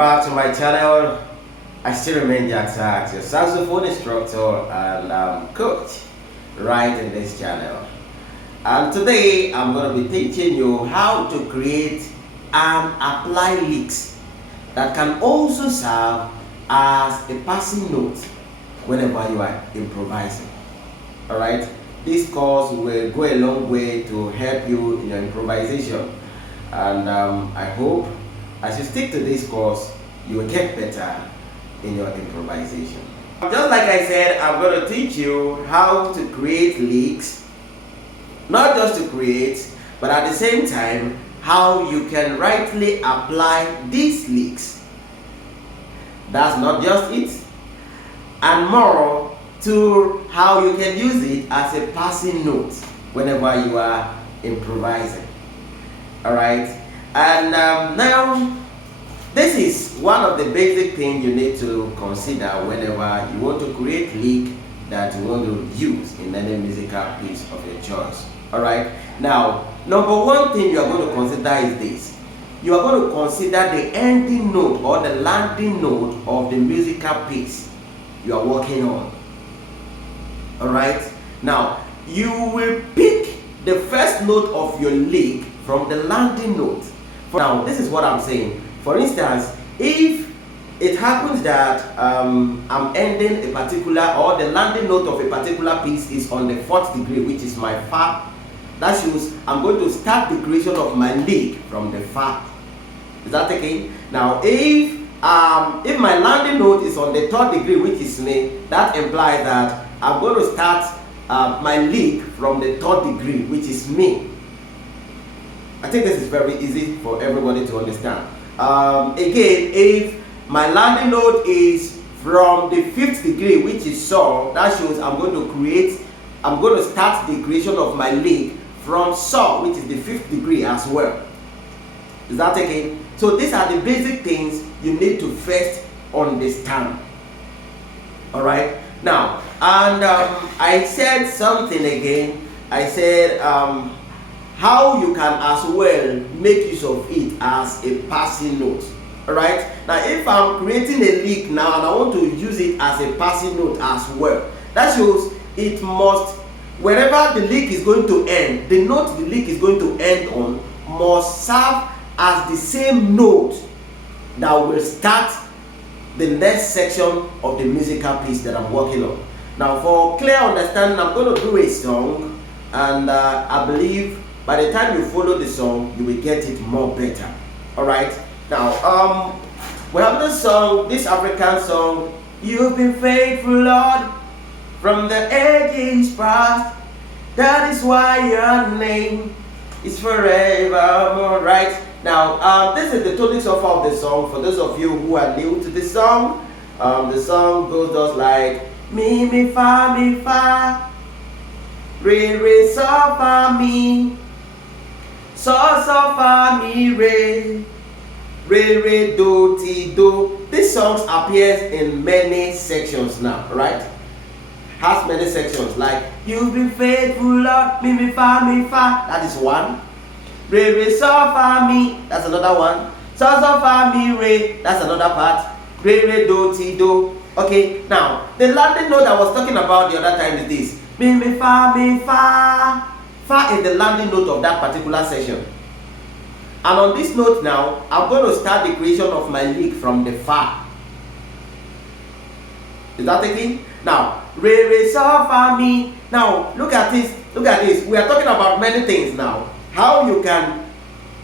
back to my channel. I still remain Jadsax, your saxophone instructor and coach right in this channel. And today I'm going to be teaching you how to create and apply licks that can also serve as a passing note whenever you are improvising. Alright, this course will go a long way to help you in your improvisation, and I hope as you stick to this course you will get better in your improvisation. Just like I said, I'm going to teach you how to create licks, not just to create, but at the same time how you can rightly apply these licks. That's not just it, and more to how you can use it as a passing note whenever you are improvising. Alright, and now this is one of the basic things you need to consider whenever you want to create lick that you want to use in any musical piece of your choice. Alright, now number one thing you are going to consider is this. You are going to consider the ending note or the landing note of the musical piece you are working on. Alright, now you will pick the first note of your lick from the landing note. Now this is what I'm saying. For instance, if it happens that I'm ending a particular, or the landing note of a particular piece is on the 4th degree, which is my fa, that shows I'm going to start the creation of my lick from the fa. Is that okay? Now if my landing note is on the 3rd degree, which is mi, that implies that I'm going to start my lick from the 3rd degree, which is mi. I think this is very easy for everybody to understand. Again, if my landing note is from the 5th degree, which is saw, that shows I'm going to start the creation of my lick from saw, which is the 5th degree as well. Is that okay? So these are the basic things you need to first understand. Alright, now, and I said something again. I said how you can as well make use of it as a passing note. Alright, now if I'm creating a lick now and I want to use it as a passing note as well, that shows it must, wherever the lick is going to end, the note the lick is going to end on must serve as the same note that will start the next section of the musical piece that I'm working on. Now for clear understanding, I'm going to do a song, and I believe by the time you follow the song you will get it more better. Alright, now we have this song, this African song. You've been faithful, Lord, from the ages past. That is why your name is forevermore. Right, now this is the tonic so far of the song. For those of you who are new to the song goes just like mi fa, re so fa mi, so fa mi re do ti do. This song appears in many sections now, right? Has many sections like you've been faithful, Lord, mi fa, that is one. Re so fa mi, that's another one. So fa mi re, that's another part. Re do ti do. Okay, now the landing note I was talking about the other time is this. Mi fa. Fa is the landing note of that particular section. And on this note now, I'm going to start the creation of my lick from the fa. Is that okay? Now, re so fa mi. Now look at this. Look at this. We are talking about many things now. How you can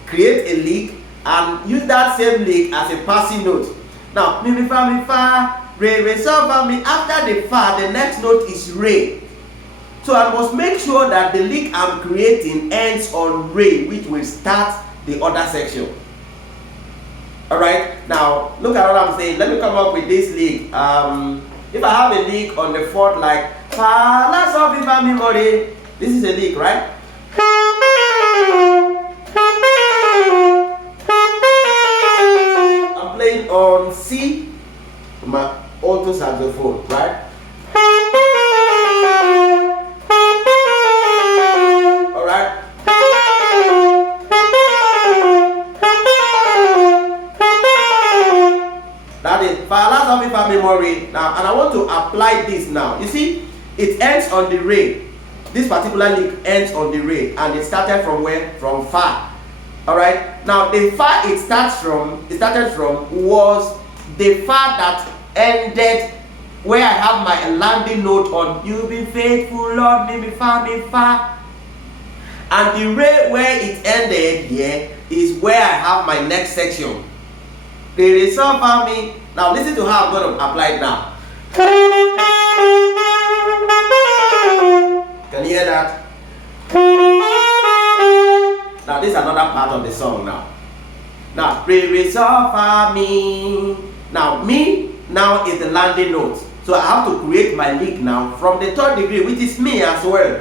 create a lick and use that same lick as a passing note. Now, mi fa, re so fa mi. After the fa, the next note is re. So I must make sure that the lick I'm creating ends on re, which will start the other section. Alright, now look at what I'm saying. Let me come up with this lick. If I have a lick on the 4th, like fa la so fi fa mi mo re, this is a lick, right? I'm playing on C, my alto saxophone, right? Alright. sol, fi, fa minor re. Now, and I want to apply this now. You see, it ends on the re. This particular lick ends on the re, and it started from where? From fa. All right. Now, the fa it started from was the fa that ended where I have my landing note on. You be faithful, Lord, me fa. And the re where it ended here is where I have my next section. The re sol fa mi. Now listen to how I'm going to apply it now. Can you hear that? Now this is another part of the song now. Now re sol fa mi. Now mi now is the landing note. So I have to create my lick now from the third degree, which is mi as well.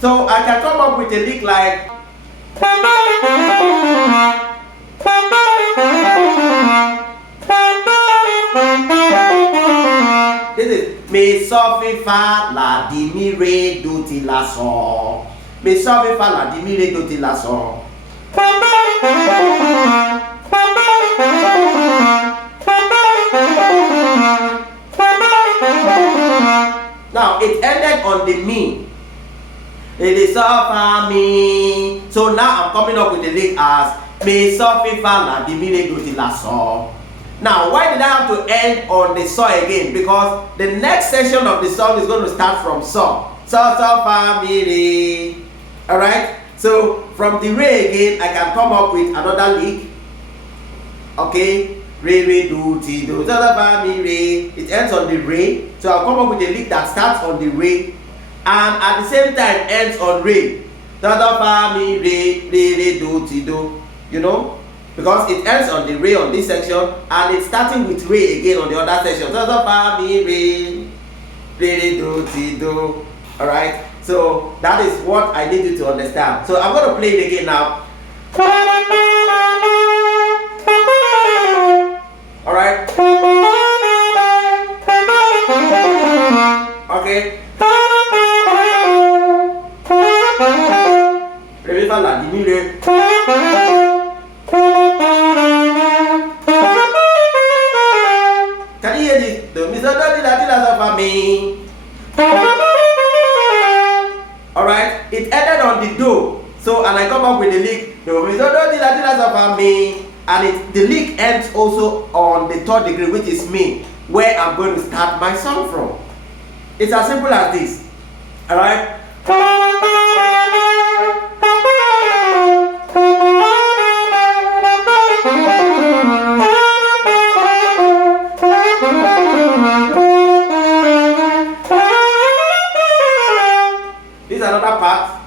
So I can come up with a lick like this is mi sol fi fa la di mi re do ti la sol. Mi sol fi fa la di mi re do ti la sol. Now it ended on the mi. It is sol fa mi. So now I'm coming up with the lick as mi sol fi fa la di mi re do ti la sol. Now why did I have to end on the sol again? Because the next section of the song is going to start from sol. Sol fa mi re. Alright? So from the re again I can come up with another lick. Okay? Re do ti do. Sol fa mi re. It ends on the re. So I'll come up with a lick that starts on the re and at the same time ends on re. Sol fa mi re do ti do. You know? Because it ends on the re on this section and it's starting with re again on the other section. Sol fa mi re do ti do. Alright? So that is what I need you to understand. So I'm going to play it again now. Alright? Okay? Re fa la di mi re. Can you hear this? Do mi sol do ti la sol fa mi. Alright, it ended on the do. So and I come up with the lick. Do mi sol do ti la sol fa mi. And the lick ends also on the third degree, which is mi, where I'm going to start my song from. It's as simple as this. Alright? This is another part.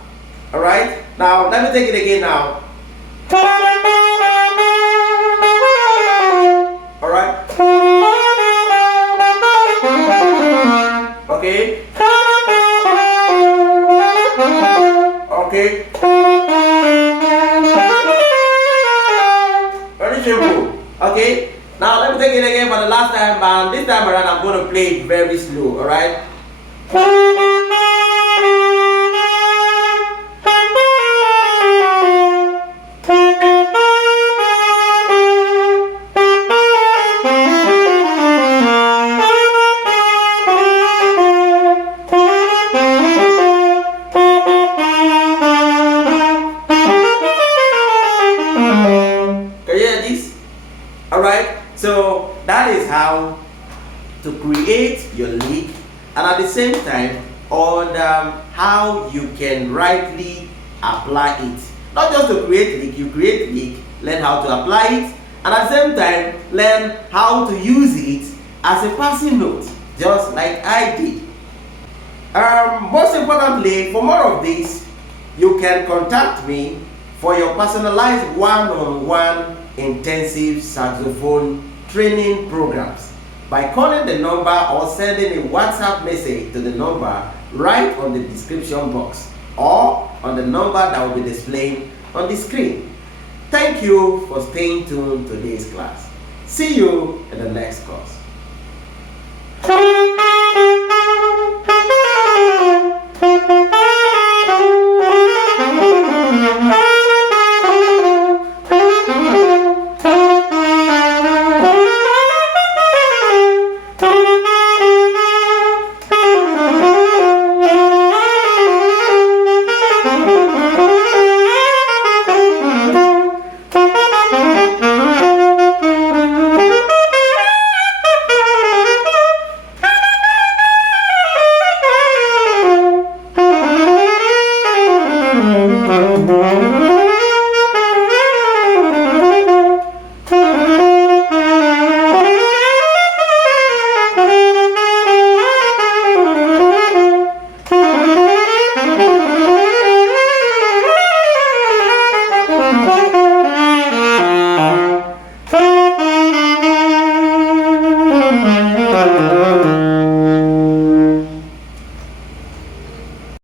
Alright? Now let me take it again now. Alright? Okay? Okay? Very simple. Okay? Now let me take it again for the last time, and this time around I'm going to play it very slow. Alright? Alright, so that is how to create your lick, and at the same time on how you can rightly apply it. Not just to create lick, you create lick, learn how to apply it, and at the same time learn how to use it as a passing note, just like I did. Most importantly, for more of this, you can contact me for your personalized one-on-one intensive saxophone training programs by calling the number or sending a WhatsApp message to the number right on the description box or on the number that will be displayed on the screen. Thank you for staying tuned to today's class. See you in the next course.